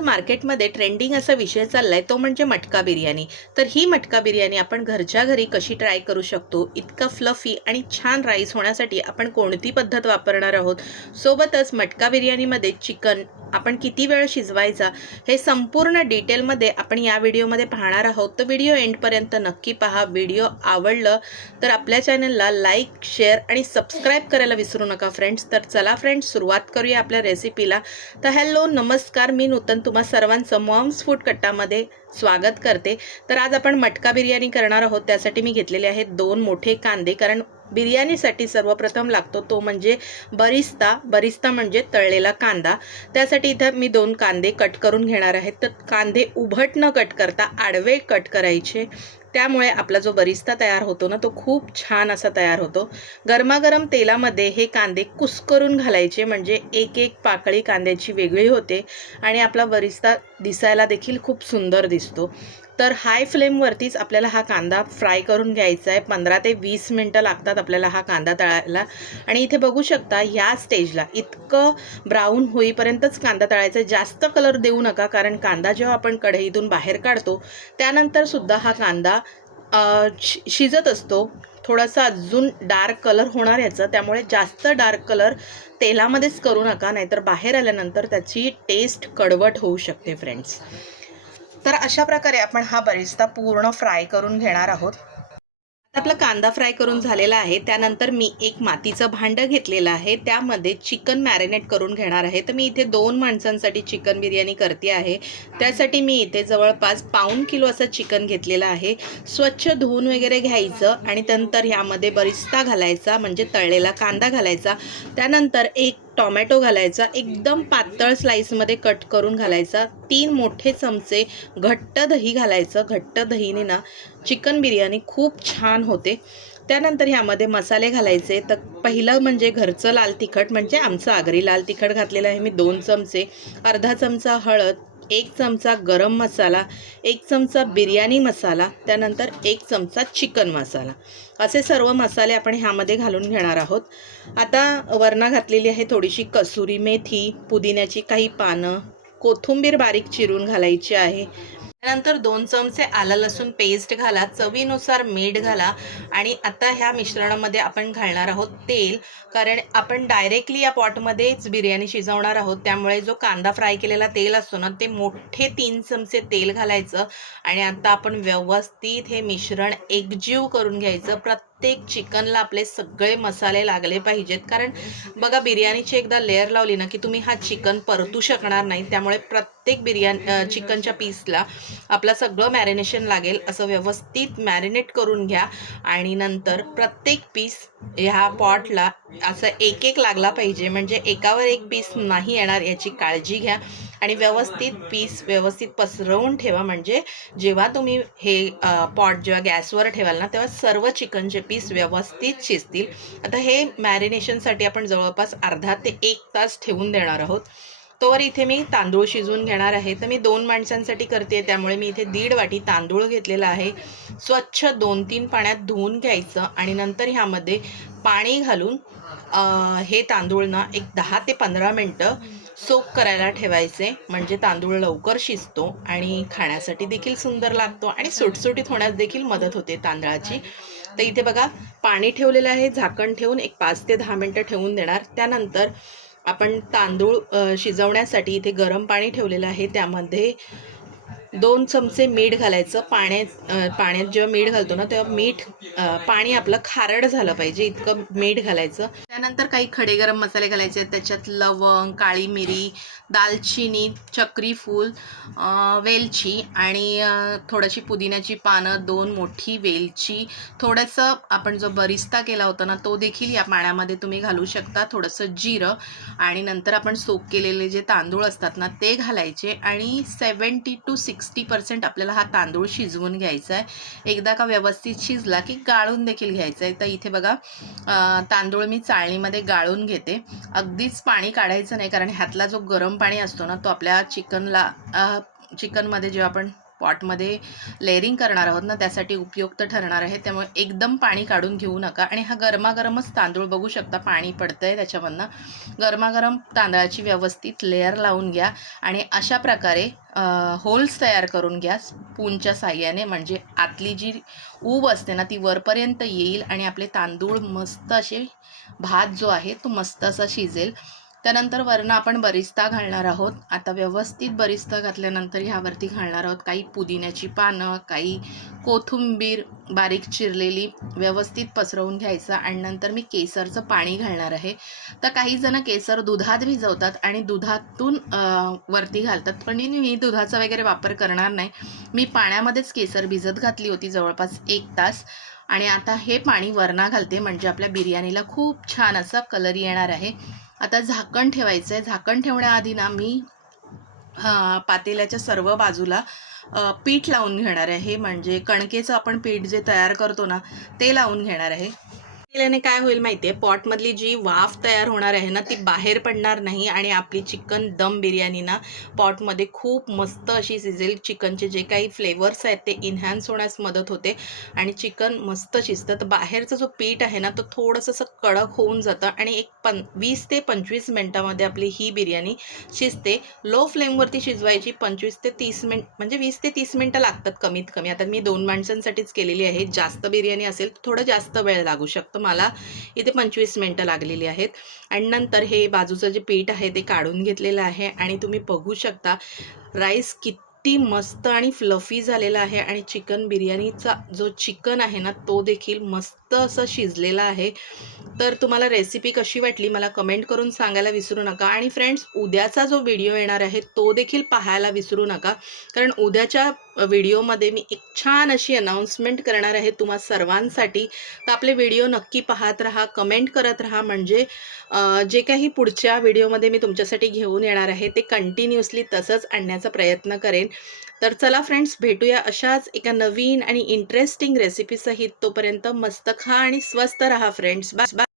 आजकाल मार्केटमध्ये ट्रेंडिंग असा विषय चालला आहे तो म्हणजे मटका बिर्याणी. तर ही मटका बिर्याणी आपण घरच्या घरी कशी ट्राय करू शकतो? इतका फ्लफी आणि छान राईस होण्यासाठी आपण कोणती पद्धत वापरणार आहोत? सोबतच मटका बिर्याणीमध्ये चिकन आपण किती वेळ शिजवायचा हे संपूर्ण डिटेलमध्ये आपण या व्हिडिओमध्ये पाहणार आहोत. तर व्हिडिओ एंडपर्यंत नक्की पहा. व्हिडिओ आवडलं तर आपल्या चॅनलला लाईक शेअर आणि सबस्क्राईब करायला विसरू नका फ्रेंड्स तर चला फ्रेंड्स सुरुवात करूया आपल्या रेसिपीला तर हॅलो नमस्कार. मी नूतन तुम्हा सर्वांचं मॉम्स फूड कट्टामध्ये स्वागत करते. तर आज आपण मटका बिर्याणी करणार आहोत. त्यासाठी मी घेतलेले आहेत दोन मोठे कांदे. कारण बिर्याणीसाठी सर्वप्रथम लागतो तो म्हणजे बरिस्ता. बरिस्ता म्हणजे तळलेला कांदा. त्यासाठी इथं मी दोन कांदे कट करून घेणार आहेत तर कांदे उभट न कट करता आडवे कट करायचे. त्यामुळे आपला जो बरिस्ता तयार होतो ना तो खूप छान असा तयार होतो. गरमागरम तेलामध्ये हे कांदे कुस्करून घालायचे. म्हणजे एक एक पाकळी कांद्याची वेगळी होते. आणि आपला बरिस्ता दिसायला देखील खूप सुंदर दिसतो. तर हाय फ्लेमवरतीच आपल्याला हा कांदा फ्राय करून घ्यायचा आहे पंधरा ते वीस मिनटं लागतात आपल्याला हा कांदा तळायला. आणि इथे बघू शकता ह्या स्टेजला इतकं ब्राऊन होईपर्यंतच कांदा तळायचा. आहे. जास्त कलर देऊ नका कारण कांदा जेव्हा आपण कढईतून बाहेर काढतो त्यानंतरसुद्धा हा कांदा शि शिजत असतो. थोडासा अजून डार्क कलर होणार याचं. त्यामुळे जास्त डार्क कलर तेलामध्येच करू नका नाहीतर बाहेर आल्यानंतर त्याची टेस्ट कडवट होऊ शकते फ्रेंड्स तर अशा प्रकारे आपण हा बरिस्ता पूर्ण फ्राय करून घेणार आहोत. आपला कांदा फ्राय करून झालेला आहे. त्यानंतर मी एक मातीचं भांडं घेतलेलं आहे. त्यामध्ये चिकन मॅरिनेट करून घेणार आहे. तर मी इथे दोन माणसांसाठी चिकन बिर्याणी करते आहे. त्यासाठी मी इथे जवळपास पाऊण किलो असं चिकन घेतलेलं आहे. स्वच्छ धुवून वगैरे घ्यायचं आणि नंतर ह्यामध्ये बरिस्ता घालायचा म्हणजे तळलेला कांदा घालायचा. त्यानंतर एक टॉमॅटो घालायचा एकदम पातळ स्लाईसमध्ये कट करून घालायचा तीन मोठे चमचे घट्ट दही घालायचं घट्ट दहीने ना चिकन बिर्याणी खूप छान होते. त्यानंतर ह्यामध्ये मसाले घालायचे. तर पहिलं म्हणजे घरचं लाल तिखट म्हणजे आमचं आगरी लाल तिखट घातलेलं आहे मी दोन चमचे अर्धा चमचा हळद एक चमचा गरम मसाला एक चमचा बिर्याणी मसाला त्यानंतर एक चमचा चिकन मसाला. असे सर्व मसाले आपण ह्यामध्ये घालून घेणार आहोत. आता वरणा घातलेली आहे थोडीशी कसुरी मेथी पुदिन्याची काही पानं कोथिंबीर बारीक चिरून घालायची आहे. त्यानंतर दोन चमचे आलं लसूण पेस्ट घाला चवीनुसार मीठ घाला आणि आता ह्या मिश्रणामध्ये आपण घालणार आहोत तेल. कारण आपण डायरेक्टली या पॉटमध्येच बिर्याणी शिजवणार आहोत. त्यामुळे जो कांदा फ्राय केलेला तेल असतो ना ते मोठे तीन चमचे तेल घालायचं आणि आता आपण व्यवस्थित हे मिश्रण एकजीव करून घ्यायचं. प्रत्येक प्रत्येक चिकनला आपले सगळे मसाले लागले पाहिजेत. कारण बघा बिर्याणीची एकदा लेअर लावली ना की तुम्ही हा चिकन परतू शकणार नाही. त्यामुळे प्रत्येक बिर्याणी चिकनच्या पीसला आपलं सगळं मॅरिनेशन लागेल. असं व्यवस्थित मॅरिनेट करून घ्या. आणि नंतर प्रत्येक पीस ह्या पॉटला असं एक एक लागला पाहिजे. म्हणजे एकावर एक पीस नाही येणार याची काळजी घ्या. आणि व्यवस्थित पीस व्यवस्थित पसरवून ठेवा. म्हणजे जेव्हा तुम्ही हे पॉट जेव्हा गॅसवर ठेवाल ना तेव्हा सर्व चिकनचे पीस व्यवस्थित शिजतील. आता हे मॅरिनेशनसाठी आपण जवळपास अर्धा ते एक तास ठेवून देणार आहोत. तोवर इथे मी तांदूळ शिजवून घेणार आहे. तर मी दोन माणसांसाठी करते त्यामुळे मी इथे दीड वाटी तांदूळ घेतलेला आहे. स्वच्छ दोन तीन पाण्यात धुवून घ्यायचं आणि नंतर ह्यामध्ये पाणी घालून हे तांदूळ ना एक दहा ते पंधरा मिनटं सोक करायला ठेवायचे. म्हणजे तांदूळ लवकर शिजतो आणि खाण्यासाठी देखील सुंदर लागतो आणि सुटसुटीत होण्यास देखील मदत होते तांदळाची. तर इथे बघा पाणी ठेवलेलं आहे झाकण ठेवून एक पाच ते दहा मिनटं ठेवून देणार. त्यानंतर आपण तांदूळ शिजवण्यासाठी इथे गरम पाणी ठेवलेलं आहे. त्यामध्ये दोन चमचे मीठ घालायचं. पाण्यात पाण्यात जेव्हा मीठ घालतो ना तेव्हा मीठ पाणी आपलं खारड झालं पाहिजे इतकं मीठ घालायचं. त्यानंतर काही खडे गरम मसाले घालायचे त्याच्यात लवंग काळी मिरी दालचिनी चक्रीफूल वेलची आणि थोडीशी पुदिन्याची पानं दोन मोठी वेलची. थोडंसं आपण जो बरिस्ता केला होता ना तो देखील या पाण्यामध्ये तुम्ही घालू शकता. थोडंसं जिरं आणि नंतर आपण सोक केलेले जे तांदूळ असतात ना ते घालायचे आणि सेवन्टी टू सिक्स्टी पर्सेंट आपल्याला हा तांदूळ शिजवून घ्यायचा आहे. एकदा का व्यवस्थित शिजला की गाळून देखील घ्यायचा आहे. तर इथे बघा तांदूळ मी चाळणीमध्ये गाळून घेते. अगदीच पाणी काढायचं नाही कारण ह्यातला जो गरम पाणी असतो ना तो आपल्या चिकनला चिकनमध्ये जेव्हा आपण पॉटमध्ये लेअरिंग करणार आहोत ना त्यासाठी उपयुक्त ठरणार आहे. त्यामुळे एकदम पाणी काढून घेऊ नका. आणि हा गरमागरमच तांदूळ बघू शकता पाणी पडतं आहे त्याच्यामधनं. गरमागरम तांदळाची व्यवस्थित लेअर लावून घ्या आणि अशा प्रकारे होल्स तयार करून घ्या स्पूनच्या साह्याने. म्हणजे आतली जी ऊब असते ना ती वरपर्यंत येईल आणि आपले तांदूळ मस्त असे भात जो आहे तो मस्त असा शिजेल. त्यानंतर वरनं आपण बरिस्ता घालणार आहोत. आता व्यवस्थित बरिस्ता घातल्यानंतर ह्यावरती घालणार आहोत. काही पुदिन्याची पानं काही कोथिंबीर बारीक चिरलेली व्यवस्थित पसरवून घ्यायचं आणि नंतर मी केसरचं पाणी घालणार आहे. तर काही जण केसर दुधात भिजवतात आणि दुधातून वरती घालतात. पण मी दुधाचा वगैरे वापर करणार नाही. मी पाण्यामध्येच केसर भिजत घातली होती जवळपास एक तास. आणि आता हे पाणी वरना घालते म्हणजे आपल्या बिर्याणीला खूप छान असा कलर येणार आहे. आता झाकण ठेवायचं आहे झाकण ठेवण्याआधी ना मी पातेल्याच्या सर्व बाजूला पीठ लावून घेणार आहे. म्हणजे कणकेचं आपण पीठ जे तयार करतो ना ते लावून घेणार आहे. केल्याने काय होईल माहिती आहे पॉटमधली जी वाफ तयार होणार आहे ना ती बाहेर पडणार नाही आणि आपली चिकन दम बिर्याणी ना पॉटमध्ये खूप मस्त अशी शिजेल चिकनचे जे काही फ्लेवर्स आहेत ते इन्हॅन्स होण्यास मदत होते आणि चिकन मस्त शिजतं. तर बाहेरचा जो पीठ आहे ना तो थोडंसं असं कडक होऊन जातं आणि एक पं वीस ते पंचवीस मिनटामध्ये आपली ही बिर्याणी शिजते. लो फ्लेमवरती शिजवायची पंचवीस ते तीस मिनिट म्हणजे वीस ते तीस मिनटं लागतात कमीत कमी. आता मी दोन माणसांसाठीच केलेली आहे. जास्त बिर्याणी असेल तर थोडं जास्त वेळ लागू शकतो. मला इथे पंचवीस मिनटं लागलेली आहेत. आणि नंतर हे बाजूचं जे पीठ आहे ते काढून घेतलेलं आहे. आणि तुम्ही बघू शकता राईस किती मस्त आणि फ्लफी झालेला आहे. आणि चिकन बिर्याणीचा जो चिकन आहे ना तो देखील मस्त असं शिजलेला आहे. तर तुम्हाला रेसिपी कशी वाटली मला कमेंट करून सांगायला विसरू नका. आणि फ्रेंड्स उद्याचा जो व्हिडिओ येणार आहे तो देखील पाहायला विसरू नका. कारण उद्याच्या व्हिडिओमध्ये मी एक छान अशी अनाऊन्समेंट करणार आहे. तुम्हा सर्वांसाठी. तर आपले व्हिडिओ नक्की पाहत राहा कमेंट करत राहा. म्हणजे जे काही पुढच्या व्हिडिओमध्ये मी तुमच्यासाठी घेऊन येणार आहे ते कंटिन्युअसली तसंच आणण्याचा प्रयत्न करेन. तर चला फ्रेंड्स भेटूया अशाच एका नवीन आणि इंटरेस्टिंग रेसिपीसहित तोपर्यंत मस्त खा आणि स्वस्त राहा फ्रेंड्स बाय बाय